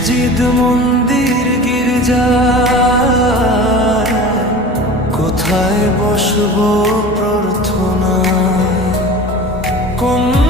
মসজিদ মন্দির গির্জা। কোথায় বসব প্রার্থনা কোন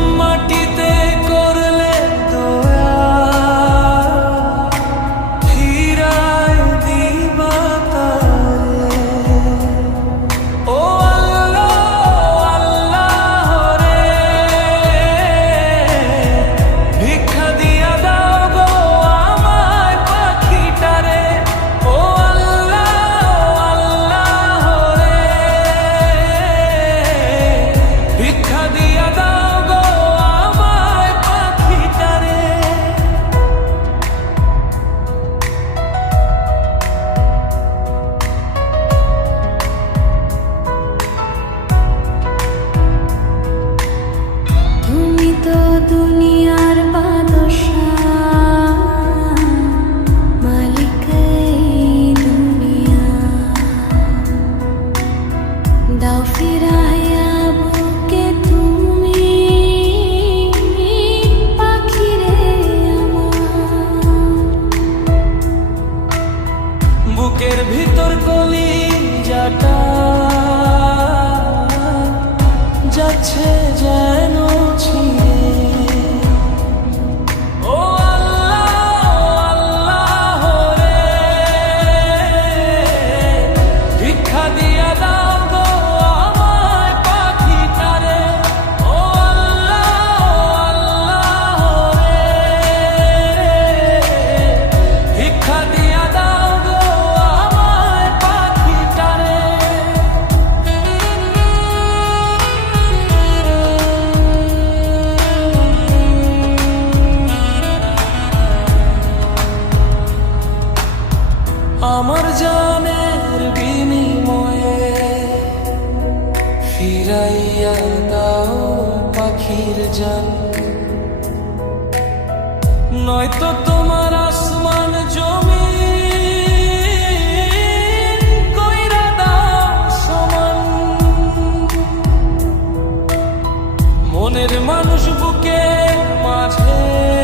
বুকের ভিতর কলি যাটা যাচ্ছে যেন পাখির জান নয়তো তোমার আসমান জমি। মনের মানুষ বুকে মাঝে